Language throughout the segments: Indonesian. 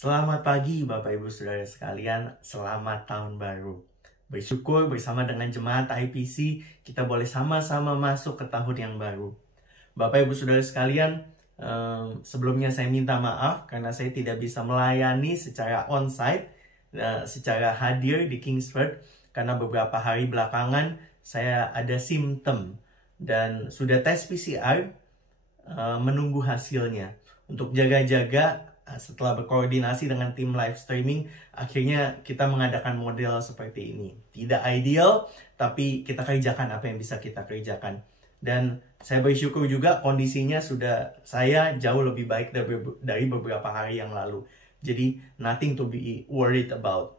Selamat pagi Bapak Ibu Saudara sekalian, selamat tahun baru. Bersyukur bersama dengan jemaat IPC kita boleh sama-sama masuk ke tahun yang baru. Bapak Ibu Saudara sekalian, sebelumnya saya minta maaf karena saya tidak bisa melayani secara onsite, secara hadir di Kingsford karena beberapa hari belakangan saya ada simptom dan sudah tes PCR, menunggu hasilnya. Untuk jaga-jaga, setelah berkoordinasi dengan tim live streaming, akhirnya kita mengadakan model seperti ini. Tidak ideal, tapi kita kerjakan apa yang bisa kita kerjakan. Dan saya bersyukur juga kondisinya saya jauh lebih baik dari beberapa hari yang lalu. Jadi nothing to be worried about.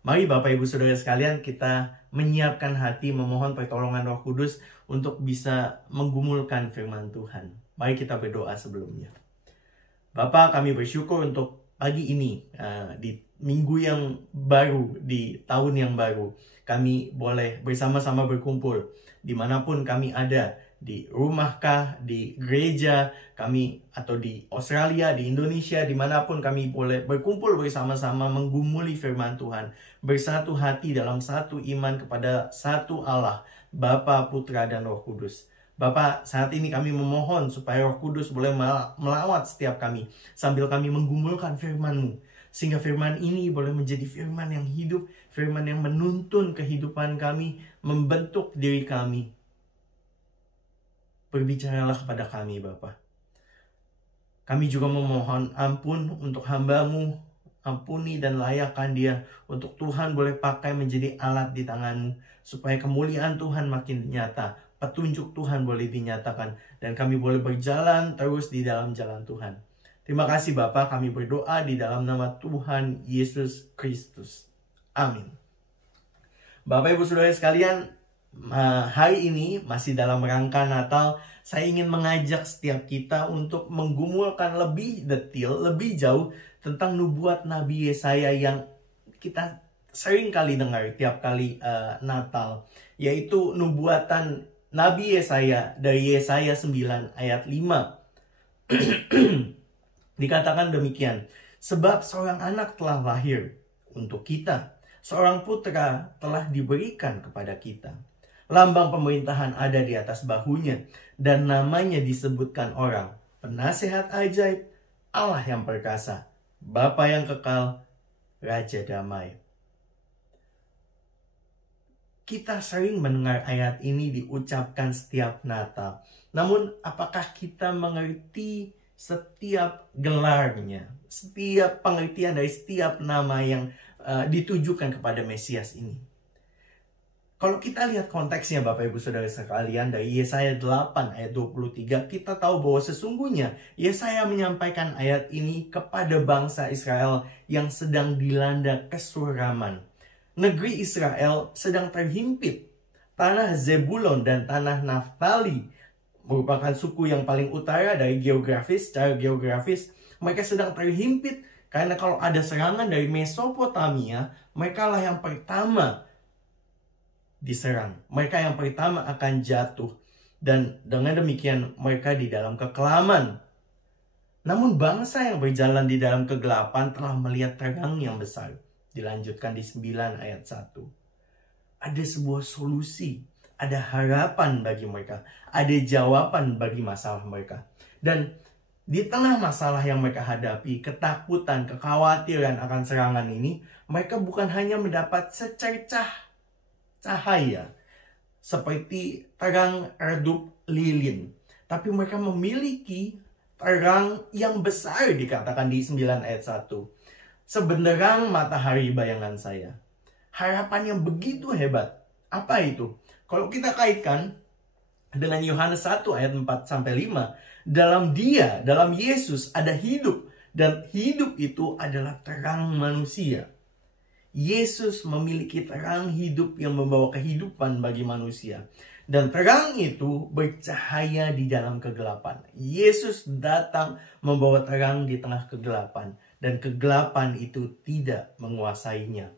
Mari Bapak Ibu Saudara sekalian, kita menyiapkan hati memohon pertolongan Roh Kudus untuk bisa menggumulkan firman Tuhan. Mari kita berdoa sebelumnya. Bapak, kami bersyukur untuk pagi ini, di minggu yang baru, di tahun yang baru. Kami boleh bersama-sama berkumpul dimanapun kami ada, di rumahkah, di gereja kami, atau di Australia, di Indonesia, dimanapun kami boleh berkumpul bersama-sama menggumuli firman Tuhan, bersatu hati dalam satu iman kepada satu Allah, Bapa, Putra, dan Roh Kudus. Bapak, saat ini kami memohon supaya Roh Kudus boleh melawat setiap kami sambil kami menggumulkan firman-Mu, sehingga firman ini boleh menjadi firman yang hidup, firman yang menuntun kehidupan kami, membentuk diri kami. Berbicaralah kepada kami, Bapak. Kami juga memohon ampun untuk hamba-Mu, ampuni dan layakkan dia untuk Tuhan boleh pakai menjadi alat di tangan-Mu, supaya kemuliaan Tuhan makin nyata, petunjuk Tuhan boleh dinyatakan, dan kami boleh berjalan terus di dalam jalan Tuhan. Terima kasih Bapa, kami berdoa di dalam nama Tuhan Yesus Kristus. Amin. Bapak Ibu Saudara sekalian, hari ini masih dalam rangka Natal. Saya ingin mengajak setiap kita untuk menggumulkan lebih detail, lebih jauh tentang nubuat Nabi Yesaya yang kita sering kali dengar tiap kali Natal, yaitu nubuatan Nabi Yesaya dari Yesaya 9 ayat 5. Dikatakan demikian, sebab seorang anak telah lahir untuk kita, seorang putra telah diberikan kepada kita. Lambang pemerintahan ada di atas bahunya, dan namanya disebutkan orang, Penasehat Ajaib, Allah yang perkasa, Bapa yang kekal, Raja Damai. Kita sering mendengar ayat ini diucapkan setiap Natal. Namun, apakah kita mengerti setiap gelarnya, setiap pengertian dari setiap nama yang ditujukan kepada Mesias ini? Kalau kita lihat konteksnya Bapak Ibu Saudara sekalian, dari Yesaya 8 ayat 23, kita tahu bahwa sesungguhnya Yesaya menyampaikan ayat ini kepada bangsa Israel yang sedang dilanda kesuraman. Negeri Israel sedang terhimpit. Tanah Zebulon dan tanah Naftali merupakan suku yang paling utara dari secara geografis. Mereka sedang terhimpit karena kalau ada serangan dari Mesopotamia, mereka lah yang pertama diserang. Mereka yang pertama akan jatuh. Dan dengan demikian mereka di dalam kekelaman. Namun bangsa yang berjalan di dalam kegelapan telah melihat terang yang besar. Dilanjutkan di 9 ayat 1. Ada sebuah solusi, ada harapan bagi mereka, ada jawaban bagi masalah mereka. Dan di tengah masalah yang mereka hadapi, ketakutan, kekhawatiran akan serangan ini, mereka bukan hanya mendapat secercah cahaya seperti terang redup lilin, tapi mereka memiliki terang yang besar, dikatakan di 9 ayat 1. Sebenderang matahari bayangan saya. Harapan yang begitu hebat. Apa itu? Kalau kita kaitkan dengan Yohanes 1 ayat 4-5. Dalam Yesus ada hidup. Dan hidup itu adalah terang manusia. Yesus memiliki terang hidup yang membawa kehidupan bagi manusia. Dan terang itu bercahaya di dalam kegelapan. Yesus datang membawa terang di tengah kegelapan. Dan kegelapan itu tidak menguasainya.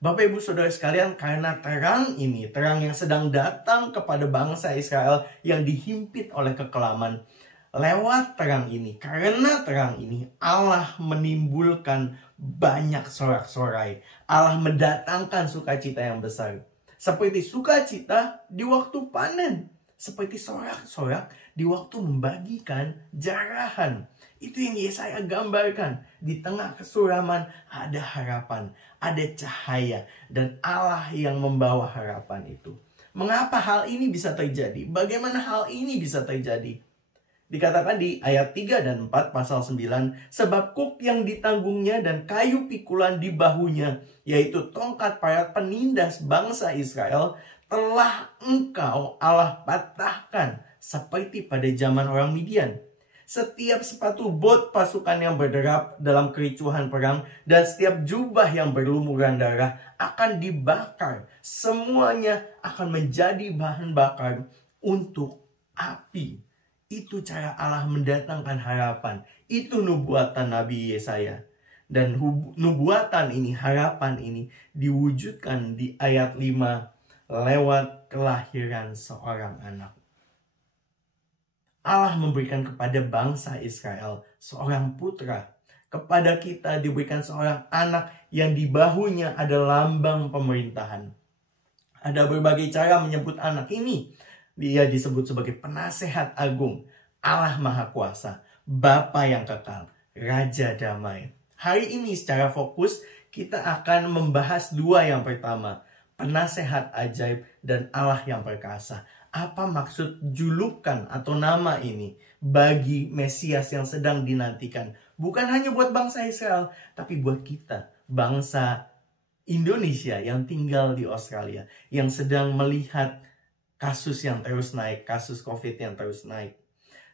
Bapak Ibu Saudara sekalian, karena terang ini, terang yang sedang datang kepada bangsa Israel yang dihimpit oleh kekelaman, Lewat terang ini, karena terang ini, Allah menimbulkan banyak sorak-sorai. Allah mendatangkan sukacita yang besar. Seperti sukacita di waktu panen. Seperti sorak-sorak di waktu membagikan jarahan. Itu yang Yesaya gambarkan. Di tengah kesuraman ada harapan, ada cahaya, dan Allah yang membawa harapan itu. Mengapa hal ini bisa terjadi? Bagaimana hal ini bisa terjadi? Dikatakan di ayat 3 dan 4 pasal 9, sebab kuk yang ditanggungnya dan kayu pikulan di bahunya, yaitu tongkat para penindas bangsa Israel, telah engkau Allah patahkan seperti pada zaman orang Midian. Setiap sepatu bot pasukan yang berderap dalam kericuhan perang dan setiap jubah yang berlumuran darah akan dibakar. Semuanya akan menjadi bahan bakar untuk api. Itu cara Allah mendatangkan harapan. Itu nubuatan Nabi Yesaya. Dan nubuatan ini, harapan ini diwujudkan di ayat 5 lewat kelahiran seorang anak. Allah memberikan kepada bangsa Israel seorang putra. Kepada kita diberikan seorang anak yang di bahunya ada lambang pemerintahan. Ada berbagai cara menyebut anak ini. Dia disebut sebagai penasehat agung, Allah Maha Kuasa, Bapa yang kekal, Raja damai. Hari ini secara fokus kita akan membahas dua yang pertama, penasehat ajaib dan Allah yang perkasa. Apa maksud julukan atau nama ini bagi Mesias yang sedang dinantikan? Bukan hanya buat bangsa Israel, tapi buat kita, bangsa Indonesia yang tinggal di Australia, yang sedang melihat kasus yang terus naik, kasus COVID yang terus naik.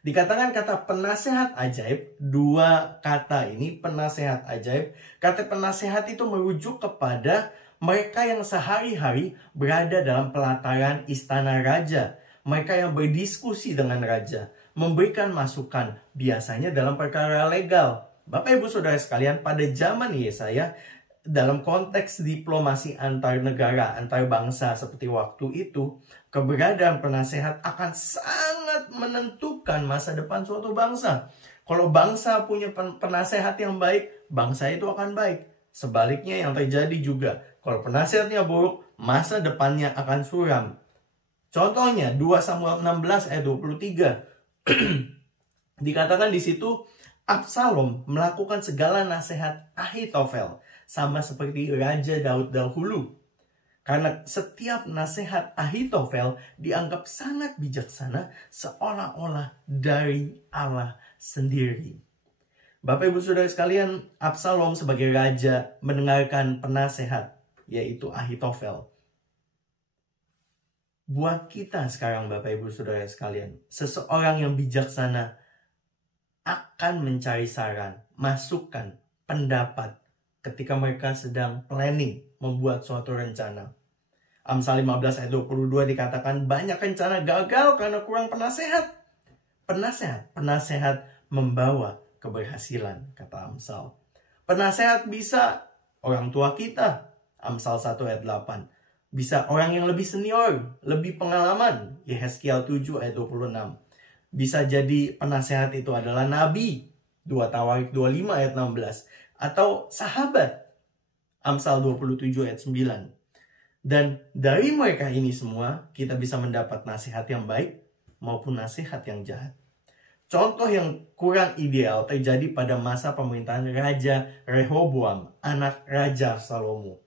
Dikatakan kata penasehat ajaib, dua kata ini penasehat ajaib. Kata penasehat itu merujuk kepada mereka yang sehari-hari berada dalam pelataran istana raja. Mereka yang berdiskusi dengan raja, memberikan masukan, biasanya dalam perkara legal. Bapak Ibu Saudara sekalian, pada zaman Yesaya, dalam konteks diplomasi antar negara, antar bangsa seperti waktu itu, keberadaan penasehat akan sangat menentukan masa depan suatu bangsa. Kalau bangsa punya penasehat yang baik, bangsa itu akan baik. Sebaliknya yang terjadi juga, kalau penasehatnya buruk, masa depannya akan suram. Contohnya 2 Samuel 16 ayat 23. Dikatakan di situ, Absalom melakukan segala nasihat Ahitofel, sama seperti Raja Daud dahulu. Karena setiap nasihat Ahitofel dianggap sangat bijaksana, seolah-olah dari Allah sendiri. Bapak Ibu Saudara sekalian, Absalom sebagai raja mendengarkan penasehat, yaitu Ahitofel. Buat kita sekarang Bapak Ibu Saudara sekalian, seseorang yang bijaksana akan mencari saran, masukan, pendapat ketika mereka sedang planning, membuat suatu rencana. Amsal 15 ayat 22 dikatakan banyak rencana gagal karena kurang penasehat. Penasehat membawa keberhasilan, kata Amsal. Penasehat bisa orang tua kita, Amsal 1 ayat 8. Bisa orang yang lebih senior, lebih pengalaman, Yehezkiel 7 ayat 26. Bisa jadi penasehat itu adalah nabi, 2 Tawarik 25 ayat 16. Atau sahabat, Amsal 27 ayat 9. Dan dari mereka ini semua, kita bisa mendapat nasihat yang baik maupun nasihat yang jahat. Contoh yang kurang ideal terjadi pada masa pemerintahan Raja Rehoboam, anak Raja Salomo.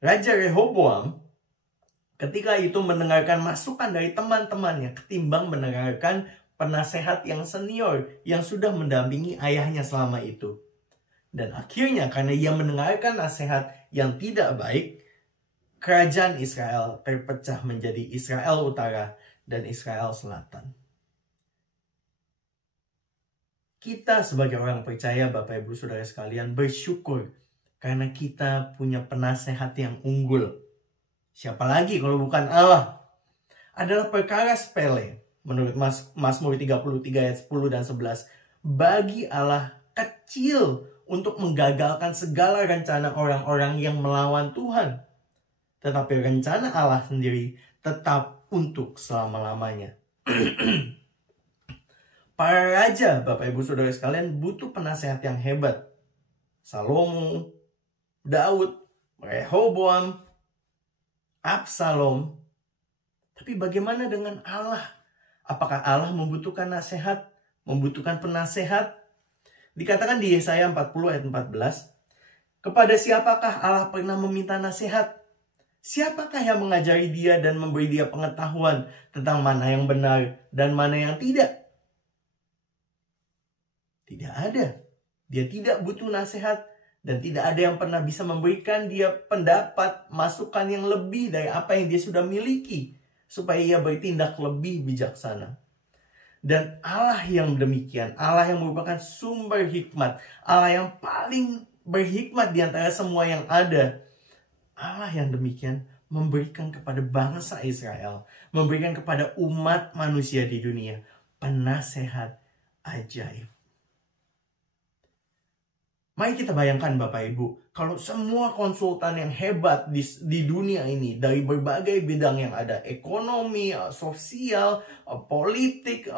Raja Rehoboam ketika itu mendengarkan masukan dari teman-temannya ketimbang mendengarkan penasehat yang senior yang sudah mendampingi ayahnya selama itu. Dan akhirnya karena ia mendengarkan nasihat yang tidak baik, kerajaan Israel terpecah menjadi Israel Utara dan Israel Selatan. Kita sebagai orang percaya, Bapak Ibu Saudara sekalian, bersyukur karena kita punya penasehat yang unggul. Siapa lagi kalau bukan Allah? Adalah perkara sepele. Menurut Mazmur 33 ayat 10 dan 11. Bagi Allah kecil untuk menggagalkan segala rencana orang-orang yang melawan Tuhan. Tetapi rencana Allah sendiri tetap untuk selama-lamanya. Para raja, Bapak Ibu Saudara sekalian, butuh penasehat yang hebat. Salomo, Daud, Rehoboam, Absalom. Tapi bagaimana dengan Allah? Apakah Allah membutuhkan nasihat? Membutuhkan penasehat? Dikatakan di Yesaya 40 ayat 14, kepada siapakah Allah pernah meminta nasihat? Siapakah yang mengajari dia dan memberi dia pengetahuan tentang mana yang benar dan mana yang tidak? Tidak ada. Dia tidak butuh nasihat dan tidak ada yang pernah bisa memberikan dia pendapat, masukan yang lebih dari apa yang dia sudah miliki supaya ia bertindak lebih bijaksana. Dan Allah yang demikian, Allah yang merupakan sumber hikmat, Allah yang paling berhikmat di antara semua yang ada, Allah yang demikian memberikan kepada bangsa Israel, memberikan kepada umat manusia di dunia penasehat ajaib. Mari kita bayangkan Bapak Ibu, kalau semua konsultan yang hebat di dunia ini, dari berbagai bidang yang ada, ekonomi, sosial, politik,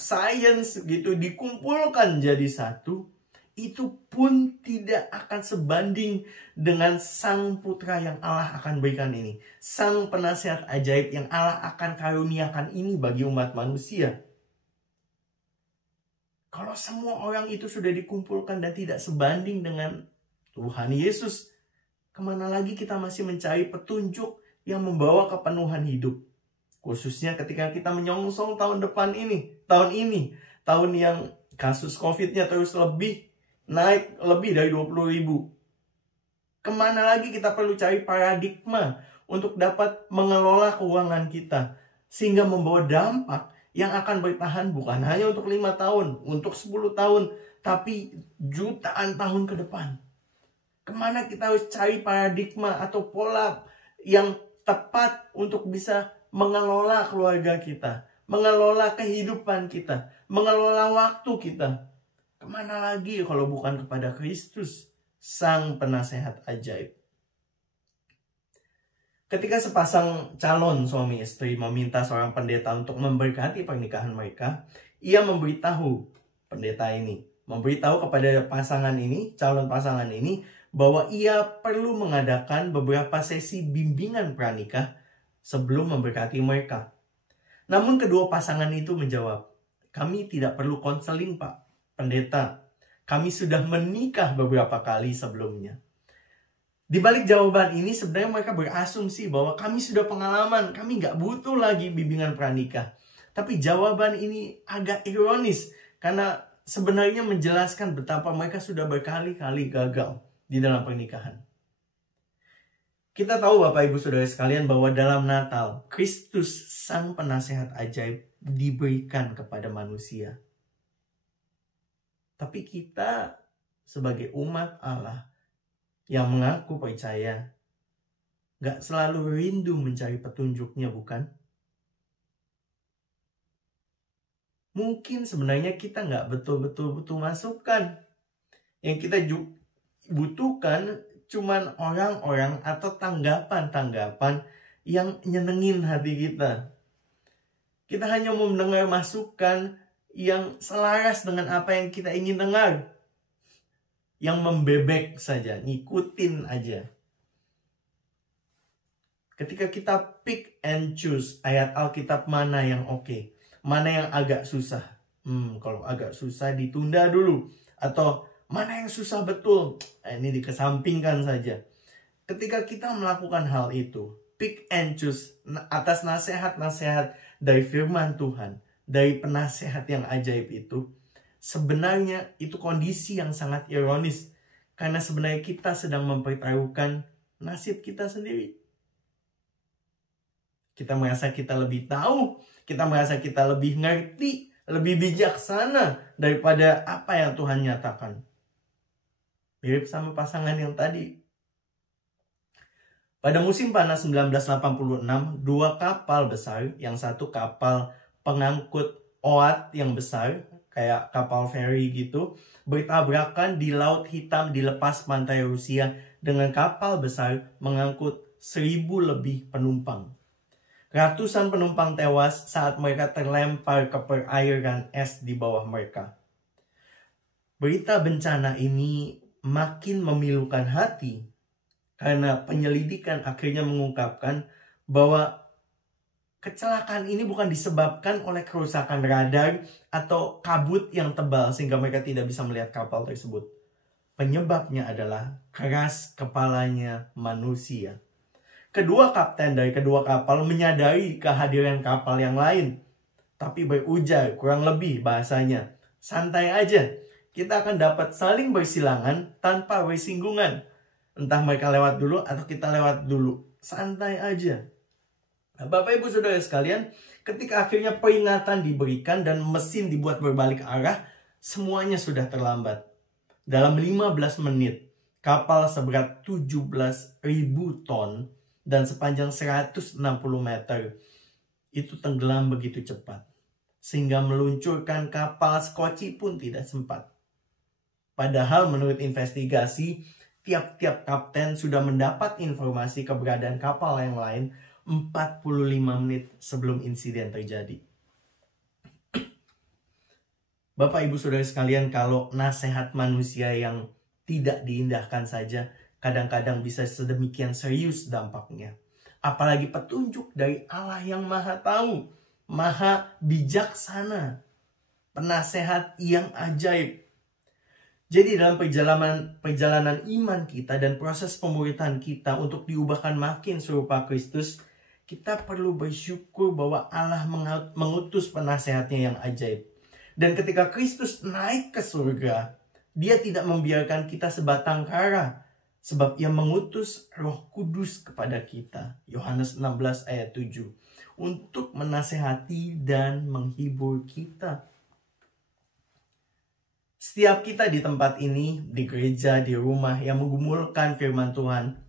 sains gitu, dikumpulkan jadi satu, itu pun tidak akan sebanding dengan Sang Putra yang Allah akan berikan ini. Sang penasehat ajaib yang Allah akan karuniakan ini bagi umat manusia. Kalau semua orang itu sudah dikumpulkan dan tidak sebanding dengan Tuhan Yesus, kemana lagi kita masih mencari petunjuk yang membawa kepenuhan hidup? Khususnya ketika kita menyongsong tahun depan ini, tahun yang kasus COVID-nya terus naik lebih dari 20.000. Kemana lagi kita perlu cari paradigma untuk dapat mengelola keuangan kita, sehingga membawa dampak yang akan bertahan bukan hanya untuk 5 tahun, untuk 10 tahun, tapi jutaan tahun ke depan. Kemana kita harus cari paradigma atau pola yang tepat untuk bisa mengelola keluarga kita, mengelola kehidupan kita, mengelola waktu kita. Kemana lagi kalau bukan kepada Kristus, Sang Penasehat Ajaib. Ketika sepasang calon suami istri meminta seorang pendeta untuk memberkati pernikahan mereka, ia memberitahu kepada pasangan ini, calon pasangan ini, bahwa ia perlu mengadakan beberapa sesi bimbingan pranikah sebelum memberkati mereka. Namun kedua pasangan itu menjawab, "Kami tidak perlu konseling, Pak Pendeta. Kami sudah menikah beberapa kali sebelumnya." Di balik jawaban ini sebenarnya mereka berasumsi bahwa kami sudah pengalaman, kami nggak butuh lagi bimbingan pranikah. Tapi jawaban ini agak ironis karena sebenarnya menjelaskan betapa mereka sudah berkali-kali gagal di dalam pernikahan. Kita tahu Bapak Ibu Saudara sekalian bahwa dalam Natal, Kristus Sang Penasehat Ajaib diberikan kepada manusia. Tapi kita sebagai umat Allah yang mengaku percaya, gak selalu rindu mencari petunjuknya, bukan? Mungkin sebenarnya kita gak betul-betul butuh masukan. Yang kita butuhkan cuman orang-orang atau tanggapan-tanggapan yang nyenengin hati kita. Kita hanya mau mendengar masukan yang selaras dengan apa yang kita ingin dengar. Yang membebek saja, ngikutin aja. Ketika kita pick and choose ayat Alkitab mana yang oke, mana yang agak susah. Kalau agak susah ditunda dulu. Atau mana yang susah betul, ini dikesampingkan saja. Ketika kita melakukan hal itu, pick and choose atas nasihat-nasihat dari firman Tuhan, dari penasehat yang ajaib itu, sebenarnya itu kondisi yang sangat ironis. Karena sebenarnya kita sedang mempertaruhkan nasib kita sendiri. Kita merasa kita lebih tahu, kita merasa kita lebih ngerti, lebih bijaksana daripada apa yang Tuhan nyatakan. Mirip sama pasangan yang tadi. Pada musim panas 1986, 2 kapal besar, yang satu kapal pengangkut oat yang besar, kayak kapal feri gitu, bertabrakan di Laut Hitam di lepas pantai Rusia dengan kapal besar mengangkut 1.000 lebih penumpang. Ratusan penumpang tewas saat mereka terlempar ke perairan es di bawah mereka. Berita bencana ini makin memilukan hati karena penyelidikan akhirnya mengungkapkan bahwa kecelakaan ini bukan disebabkan oleh kerusakan radar atau kabut yang tebal sehingga mereka tidak bisa melihat kapal tersebut. Penyebabnya adalah keras kepalanya manusia. Kedua kapten dari kedua kapal menyadari kehadiran kapal yang lain, tapi berujar kurang lebih bahasanya, santai aja, kita akan dapat saling bersilangan tanpa bersinggungan. Entah mereka lewat dulu atau kita lewat dulu, santai aja. Bapak Ibu Saudara sekalian, ketika akhirnya peringatan diberikan dan mesin dibuat berbalik arah, semuanya sudah terlambat. Dalam 15 menit, kapal seberat 17.000 ton dan sepanjang 160 meter itu tenggelam begitu cepat, sehingga meluncurkan kapal sekoci pun tidak sempat. Padahal menurut investigasi, tiap-tiap kapten sudah mendapat informasi keberadaan kapal yang lain 45 menit sebelum insiden terjadi. Bapak Ibu Saudara sekalian, kalau nasihat manusia yang tidak diindahkan saja kadang-kadang bisa sedemikian serius dampaknya. Apalagi petunjuk dari Allah yang Maha Tahu, Maha Bijaksana, penasehat yang ajaib. Jadi dalam perjalanan iman kita dan proses pemuritan kita untuk diubahkan makin serupa Kristus, kita perlu bersyukur bahwa Allah mengutus penasehatnya yang ajaib. Dan ketika Kristus naik ke surga, Dia tidak membiarkan kita sebatang kara, sebab Ia mengutus Roh Kudus kepada kita. Yohanes 16 ayat 7. Untuk menasehati dan menghibur kita. Setiap kita di tempat ini, di gereja, di rumah yang menggumulkan firman Tuhan,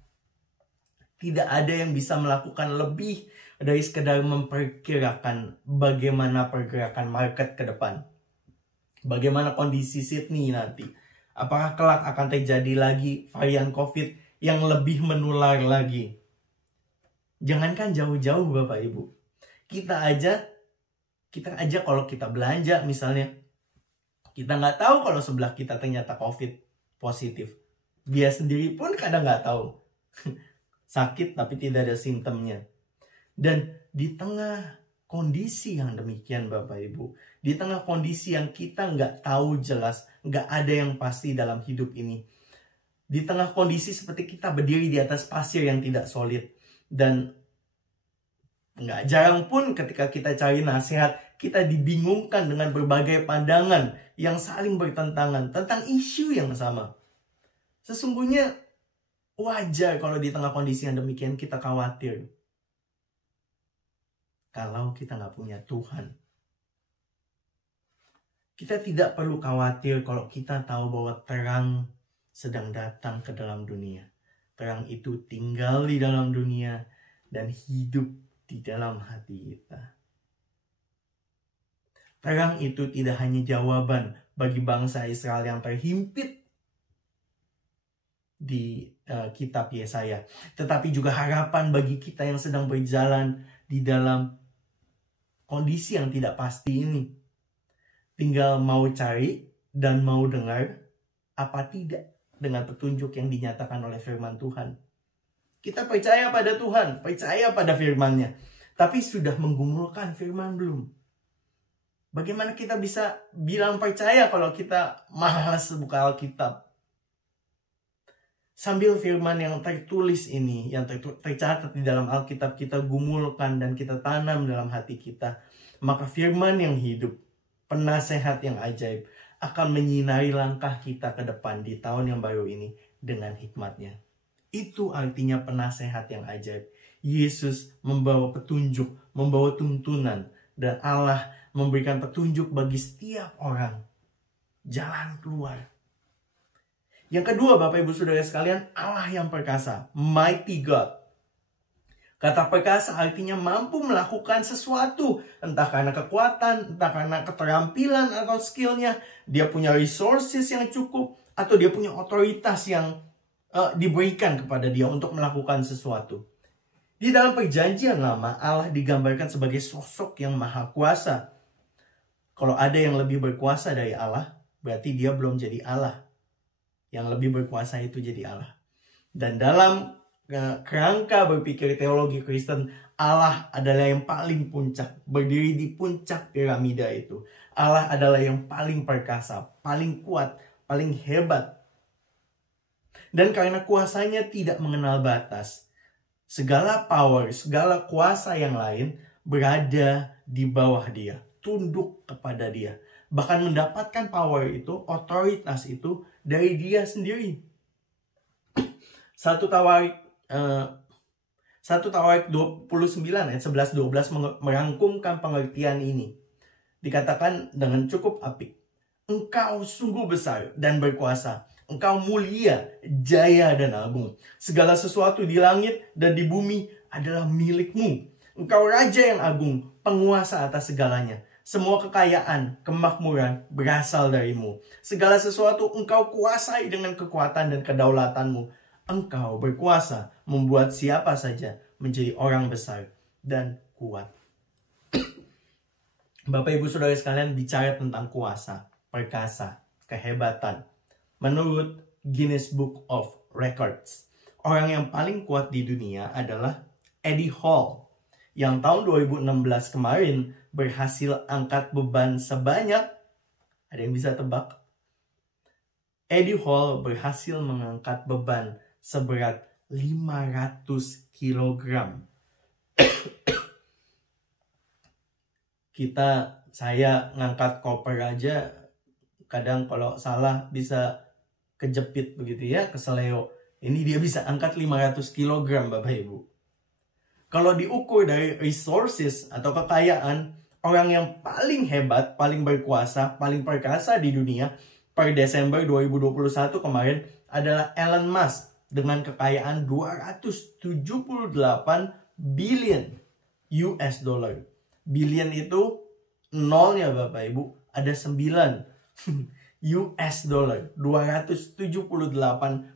tidak ada yang bisa melakukan lebih dari sekedar memperkirakan bagaimana pergerakan market ke depan. Bagaimana kondisi Sydney nanti. Apakah kelak akan terjadi lagi varian COVID yang lebih menular lagi. Jangankan jauh-jauh Bapak Ibu. Kita aja kalau kita belanja misalnya, kita nggak tahu kalau sebelah kita ternyata COVID positif. Dia sendiri pun kadang nggak tahu. Sakit tapi tidak ada simptomnya. Dan di tengah kondisi yang demikian Bapak Ibu, di tengah kondisi yang kita nggak tahu jelas, nggak ada yang pasti dalam hidup ini, di tengah kondisi seperti kita berdiri di atas pasir yang tidak solid, dan nggak jarang pun ketika kita cari nasihat, kita dibingungkan dengan berbagai pandangan yang saling bertentangan tentang isu yang sama. Sesungguhnya wajar kalau di tengah kondisi yang demikian kita khawatir. Kalau kita nggak punya Tuhan. Kita tidak perlu khawatir kalau kita tahu bahwa terang sedang datang ke dalam dunia. Terang itu tinggal di dalam dunia dan hidup di dalam hati kita. Terang itu tidak hanya jawaban bagi bangsa Israel yang terhimpit di kitab Yesaya, tetapi juga harapan bagi kita yang sedang berjalan di dalam kondisi yang tidak pasti ini. Tinggal mau cari dan mau dengar apa tidak dengan petunjuk yang dinyatakan oleh firman Tuhan. Kita percaya pada Tuhan, percaya pada firman-Nya, tapi sudah menggumulkan firman belum? Bagaimana kita bisa bilang percaya kalau kita malas buka Alkitab? Sambil firman yang tertulis ini, yang tercatat di dalam Alkitab kita gumulkan dan kita tanam dalam hati kita, maka firman yang hidup, penasehat yang ajaib, akan menyinari langkah kita ke depan di tahun yang baru ini dengan hikmat-Nya. Itu artinya penasehat yang ajaib. Yesus membawa petunjuk, membawa tuntunan, dan Allah memberikan petunjuk bagi setiap orang. Jalan keluar. Yang kedua Bapak Ibu Saudara sekalian, Allah yang perkasa, mighty God. Kata perkasa artinya mampu melakukan sesuatu, entah karena kekuatan, entah karena keterampilan atau skillnya, dia punya resources yang cukup, atau dia punya otoritas yang diberikan kepada dia untuk melakukan sesuatu. Di dalam perjanjian lama, Allah digambarkan sebagai sosok yang maha kuasa. Kalau ada yang lebih berkuasa dari Allah, berarti dia belum jadi Allah. Yang lebih berkuasa itu jadi Allah. Dan dalam kerangka berpikir teologi Kristen, Allah adalah yang paling puncak, berdiri di puncak piramida itu. Allah adalah yang paling perkasa, paling kuat, paling hebat. Dan karena kuasanya tidak mengenal batas, segala power, segala kuasa yang lain berada di bawah dia, tunduk kepada dia. Bahkan mendapatkan power itu, otoritas itu dari dia sendiri. 1 Tawarik 29 ayat 11-12 merangkumkan pengertian ini. Dikatakan dengan cukup apik. Engkau sungguh besar dan berkuasa. Engkau mulia, jaya dan agung. Segala sesuatu di langit dan di bumi adalah milikmu. Engkau raja yang agung, penguasa atas segalanya. Semua kekayaan, kemakmuran berasal darimu. Segala sesuatu engkau kuasai dengan kekuatan dan kedaulatanmu. Engkau berkuasa membuat siapa saja menjadi orang besar dan kuat. Bapak Ibu Saudara sekalian, bicara tentang kuasa, perkasa, kehebatan. Menurut Guinness Book of Records, orang yang paling kuat di dunia adalah Eddie Hall, yang tahun 2016 kemarin berhasil angkat beban sebanyak, ada yang bisa tebak? Eddie Hall berhasil mengangkat beban seberat 500 kg. Saya ngangkat koper aja, kadang kalau salah bisa kejepit begitu ya, keseleo. Ini dia bisa angkat 500 kg Bapak Ibu. Kalau diukur dari resources atau kekayaan, orang yang paling hebat, paling berkuasa, paling perkasa di dunia per Desember 2021 kemarin adalah Elon Musk dengan kekayaan 278 billion US dollar. Billion itu nolnya Bapak Ibu, ada 9 US dollar, 278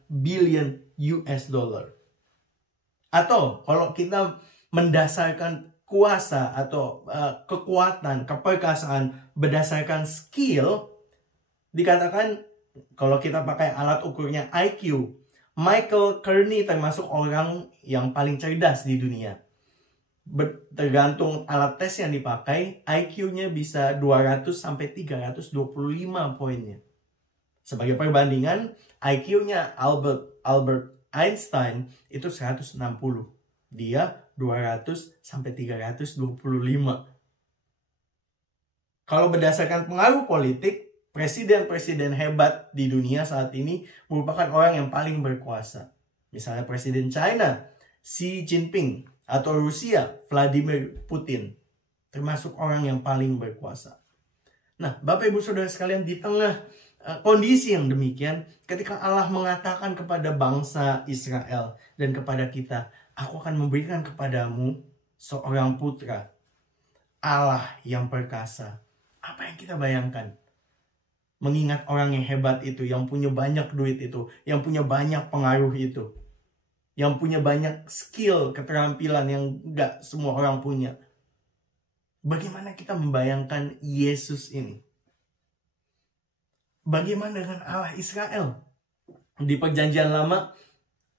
billion US dollar. Atau kalau kita mendasarkan kuasa atau kekuatan, keperkasaan berdasarkan skill, dikatakan kalau kita pakai alat ukurnya IQ, Michael Kearney termasuk orang yang paling cerdas di dunia. Tergantung alat tes yang dipakai, IQ-nya bisa 200 sampai 325 poinnya. Sebagai perbandingan, IQ-nya Albert Einstein itu 160. Dia 200 sampai 325. Kalau berdasarkan pengaruh politik, presiden-presiden hebat di dunia saat ini merupakan orang yang paling berkuasa. Misalnya Presiden China, Xi Jinping, atau Rusia, Vladimir Putin, termasuk orang yang paling berkuasa. Nah, Bapak Ibu Saudara sekalian, di tengah kondisi yang demikian, ketika Allah mengatakan kepada bangsa Israel dan kepada kita, aku akan memberikan kepadamu seorang putra, Allah yang perkasa. Apa yang kita bayangkan? Mengingat orang yang hebat itu, yang punya banyak duit itu, yang punya banyak pengaruh itu, yang punya banyak skill, keterampilan yang gak semua orang punya. Bagaimana kita membayangkan Yesus ini? Bagaimana dengan Allah Israel? Di perjanjian lama,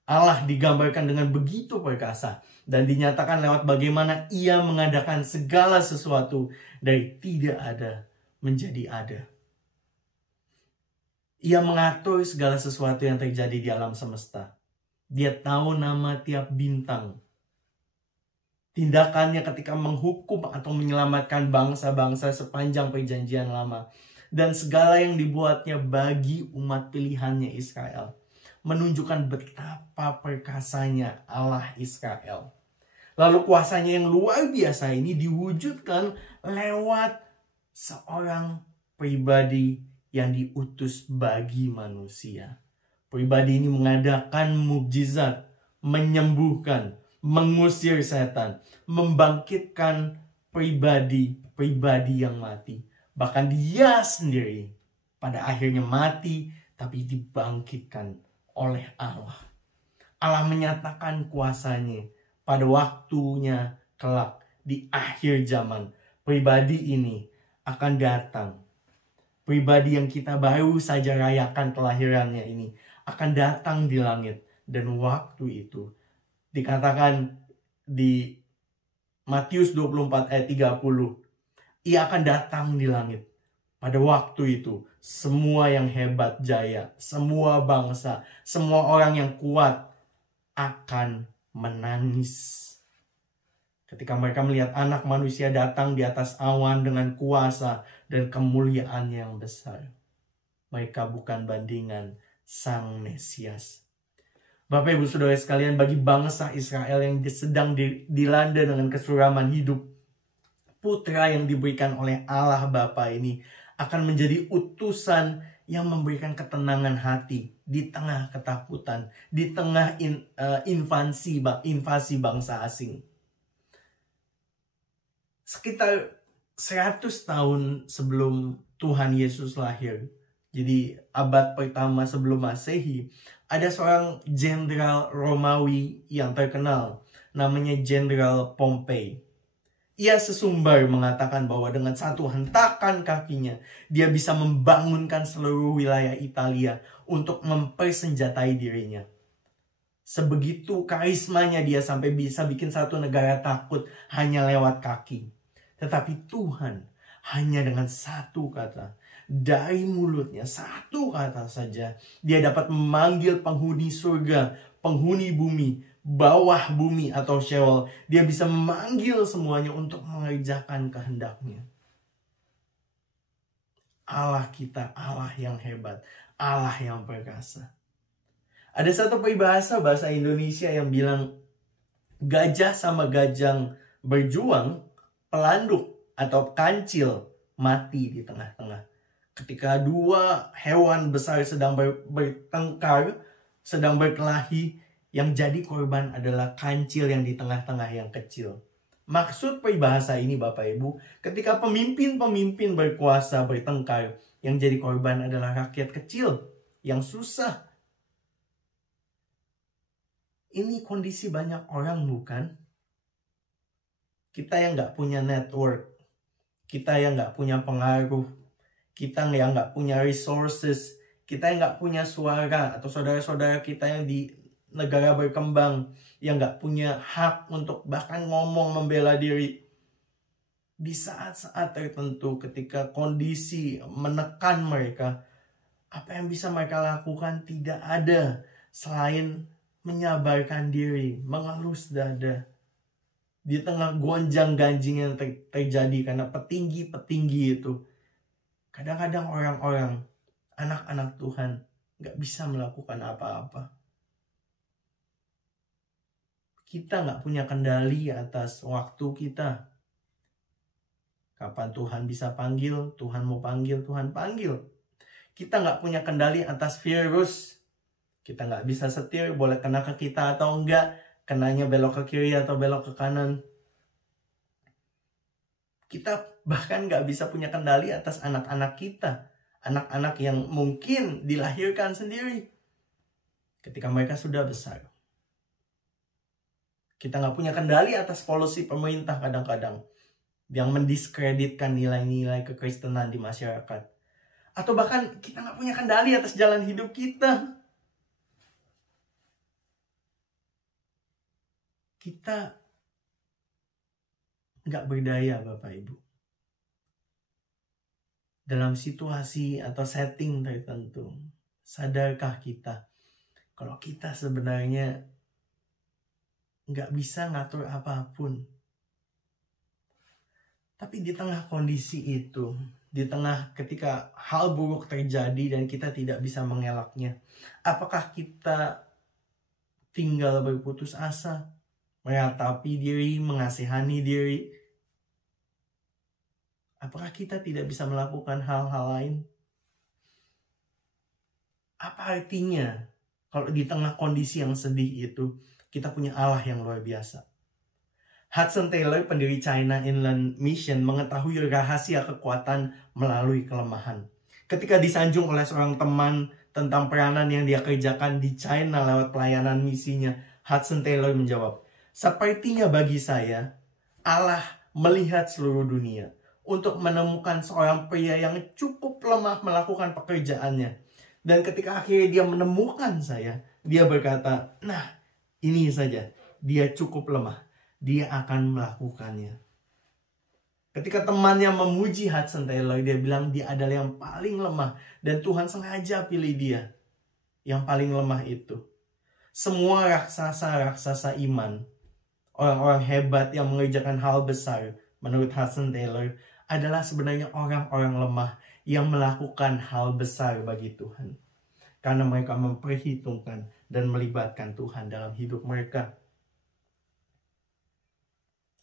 Allah digambarkan dengan begitu perkasa. Dan dinyatakan lewat bagaimana ia mengadakan segala sesuatu dari tidak ada menjadi ada. Ia mengatur segala sesuatu yang terjadi di alam semesta. Dia tahu nama tiap bintang. Tindakannya ketika menghukum atau menyelamatkan bangsa-bangsa sepanjang perjanjian lama. Dan segala yang dibuatnya bagi umat pilihannya Israel. Menunjukkan betapa perkasanya Allah Israel. Lalu kuasanya yang luar biasa ini diwujudkan lewat seorang pribadi yang diutus bagi manusia. Pribadi ini mengadakan mukjizat, menyembuhkan, mengusir setan, membangkitkan pribadi yang mati. Bahkan dia sendiri pada akhirnya mati, tapi dibangkitkan oleh Allah. Allah menyatakan kuasanya pada waktunya kelak di akhir zaman. Pribadi ini akan datang. Pribadi yang kita baru saja rayakan kelahirannya ini akan datang di langit. Dan waktu itu dikatakan di Matius 24 ayat 30. Ia akan datang di langit. Pada waktu itu semua yang hebat jaya, semua bangsa, semua orang yang kuat akan menangis. Ketika mereka melihat anak manusia datang di atas awan dengan kuasa dan kemuliaan yang besar. Mereka bukan bandingan Sang Mesias. Bapak Ibu Saudara sekalian, bagi bangsa Israel yang sedang dilanda dengan kesuraman hidup, putra yang diberikan oleh Allah Bapa ini akan menjadi utusan yang memberikan ketenangan hati di tengah ketakutan, di tengah invasi bangsa asing. Sekitar 100 tahun sebelum Tuhan Yesus lahir, jadi abad pertama sebelum Masehi, ada seorang jenderal Romawi yang terkenal, namanya Jenderal Pompei. Ia sesumbar mengatakan bahwa dengan satu hentakan kakinya, dia bisa membangunkan seluruh wilayah Italia untuk mempersenjatai dirinya. Sebegitu karismanya dia sampai bisa bikin satu negara takut hanya lewat kaki. Tetapi Tuhan hanya dengan satu kata, dari mulutnya satu kata saja, dia dapat memanggil penghuni surga, penghuni bumi, bawah bumi atau Sheol. Dia bisa memanggil semuanya untuk mengerjakan kehendaknya. Allah kita, Allah yang hebat, Allah yang perkasa. Ada satu peribahasa bahasa Indonesia yang bilang, gajah sama gajang berjuang, pelanduk atau kancil mati di tengah-tengah. Ketika dua hewan besar sedang bertengkar, sedang berkelahi, yang jadi korban adalah kancil yang di tengah-tengah yang kecil. Maksud peribahasa ini Bapak Ibu, ketika pemimpin-pemimpin berkuasa bertengkar, yang jadi korban adalah rakyat kecil yang susah. Ini kondisi banyak orang, bukan? Kita yang gak punya network, kita yang gak punya pengaruh, kita yang gak punya resources, kita yang gak punya suara, atau saudara-saudara kita yang di negara berkembang, yang gak punya hak untuk bahkan ngomong membela diri. Di saat-saat tertentu ketika kondisi menekan mereka, apa yang bisa mereka lakukan tidak ada selain menyabarkan diri, mengelus dada. Di tengah gonjang-ganjing yang terjadi karena petinggi-petinggi itu. Kadang-kadang orang-orang, anak-anak Tuhan, gak bisa melakukan apa-apa. Kita gak punya kendali atas waktu kita. Kapan Tuhan bisa panggil, Tuhan mau panggil, Tuhan panggil. Kita gak punya kendali atas virus. Kita gak bisa setir, boleh kena ke kita atau enggak. Kenanya belok ke kiri atau belok ke kanan. Kita bahkan gak bisa punya kendali atas anak-anak kita. Anak-anak yang mungkin dilahirkan sendiri ketika mereka sudah besar. Kita gak punya kendali atas polisi pemerintah kadang-kadang yang mendiskreditkan nilai-nilai kekristenan di masyarakat. Atau bahkan kita gak punya kendali atas jalan hidup kita. Kita gak berdaya Bapak Ibu. Dalam situasi atau setting tertentu, sadarkah kita kalau kita sebenarnya gak bisa ngatur apapun? Tapi di tengah kondisi itu, di tengah ketika hal buruk terjadi dan kita tidak bisa mengelaknya, apakah kita tinggal berputus asa, meratapi diri, mengasihani diri? Apakah kita tidak bisa melakukan hal-hal lain? Apa artinya kalau di tengah kondisi yang sedih itu kita punya Allah yang luar biasa? Hudson Taylor, pendiri China Inland Mission, mengetahui rahasia kekuatan melalui kelemahan. Ketika disanjung oleh seorang teman tentang peranan yang dia kerjakan di China lewat pelayanan misinya, Hudson Taylor menjawab, Sepertinya bagi saya, Allah melihat seluruh dunia untuk menemukan seorang pria yang cukup lemah melakukan pekerjaannya. Dan ketika akhirnya dia menemukan saya, dia berkata, nah ini saja, dia cukup lemah, dia akan melakukannya. Ketika temannya memuji Hudson Taylor, dia bilang dia adalah yang paling lemah. Dan Tuhan sengaja pilih dia, yang paling lemah itu. Semua raksasa-raksasa iman, orang-orang hebat yang mengerjakan hal besar, menurut Hudson Taylor, adalah sebenarnya orang-orang lemah yang melakukan hal besar bagi Tuhan. Karena mereka memperhitungkan dan melibatkan Tuhan dalam hidup mereka.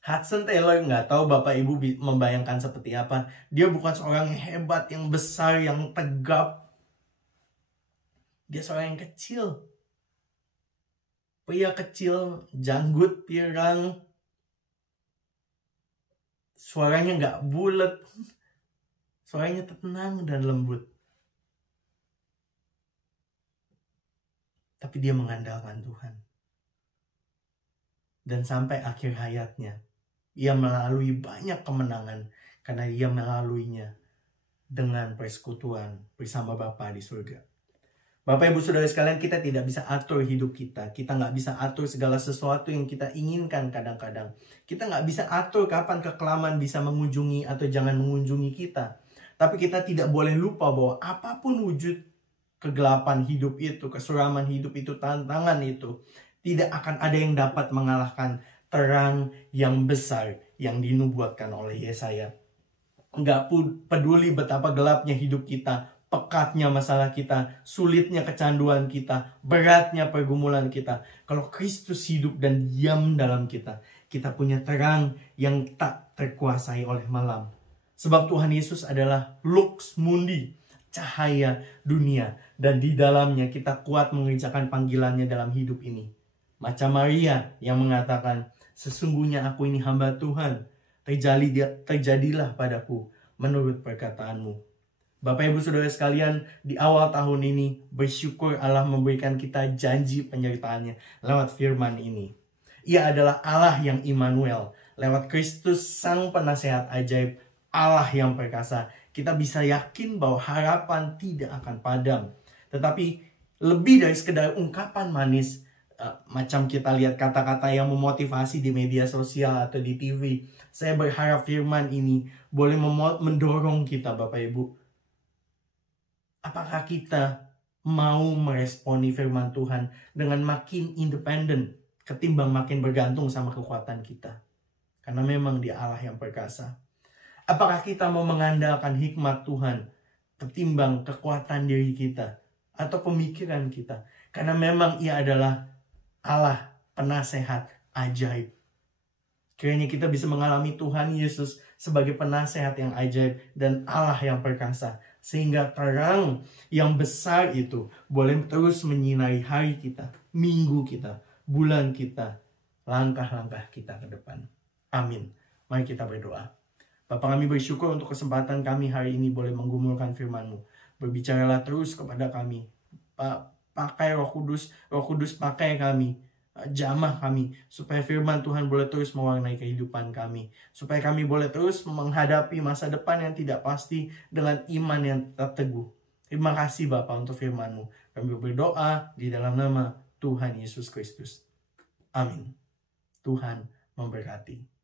Hudson Taylor nggak tahu Bapak Ibu membayangkan seperti apa. Dia bukan seorang yang hebat, yang besar, yang tegap. Dia seorang yang kecil. Pria kecil, janggut, pirang. Suaranya nggak bulat. Suaranya tenang dan lembut. Tapi dia mengandalkan Tuhan. Dan sampai akhir hayatnya, ia melalui banyak kemenangan karena ia melaluinya dengan persekutuan bersama Bapa di surga. Bapak Ibu Saudara sekalian, kita tidak bisa atur hidup kita. Kita nggak bisa atur segala sesuatu yang kita inginkan kadang-kadang. Kita nggak bisa atur kapan kekelaman bisa mengunjungi atau jangan mengunjungi kita. Tapi kita tidak boleh lupa bahwa apapun wujud kegelapan hidup itu, kesuraman hidup itu, tantangan itu, tidak akan ada yang dapat mengalahkan terang yang besar yang dinubuatkan oleh Yesaya. Nggak peduli betapa gelapnya hidup kita, pekatnya masalah kita, sulitnya kecanduan kita, beratnya pergumulan kita. Kalau Kristus hidup dan diam dalam kita, kita punya terang yang tak terkuasai oleh malam. Sebab Tuhan Yesus adalah lux mundi, cahaya dunia. Dan di dalamnya kita kuat mengerjakan panggilannya dalam hidup ini. Macam Maria yang mengatakan, sesungguhnya aku ini hamba Tuhan, terjadilah padaku menurut perkataanmu. Bapak Ibu Saudara sekalian, di awal tahun ini bersyukur Allah memberikan kita janji penyertaannya lewat firman ini. Ia adalah Allah yang Immanuel. Lewat Kristus Sang Penasehat ajaib, Allah yang perkasa, kita bisa yakin bahwa harapan tidak akan padam. Tetapi lebih dari sekedar ungkapan manis, macam kita lihat kata-kata yang memotivasi di media sosial atau di TV. Saya berharap firman ini boleh mendorong kita Bapak Ibu. Apakah kita mau meresponi firman Tuhan dengan makin independen ketimbang makin bergantung sama kekuatan kita? Karena memang Dia Allah yang perkasa. Apakah kita mau mengandalkan hikmat Tuhan ketimbang kekuatan diri kita atau pemikiran kita? Karena memang Ia adalah Allah penasehat ajaib. Kiranya kita bisa mengalami Tuhan Yesus sebagai penasehat yang ajaib dan Allah yang perkasa. Sehingga terang yang besar itu boleh terus menyinari hari kita, minggu kita, bulan kita, langkah-langkah kita ke depan. Amin. Mari kita berdoa. Bapa, kami bersyukur untuk kesempatan kami hari ini boleh menggumulkan firman-Mu. Berbicaralah terus kepada kami. Pakai Roh Kudus pakai kami, jamah kami, supaya firman Tuhan boleh terus mewarnai kehidupan kami, supaya kami boleh terus menghadapi masa depan yang tidak pasti dengan iman yang tetap teguh. Terima kasih Bapa untuk firman-Mu. Kami berdoa di dalam nama Tuhan Yesus Kristus. Amin. Tuhan memberkati.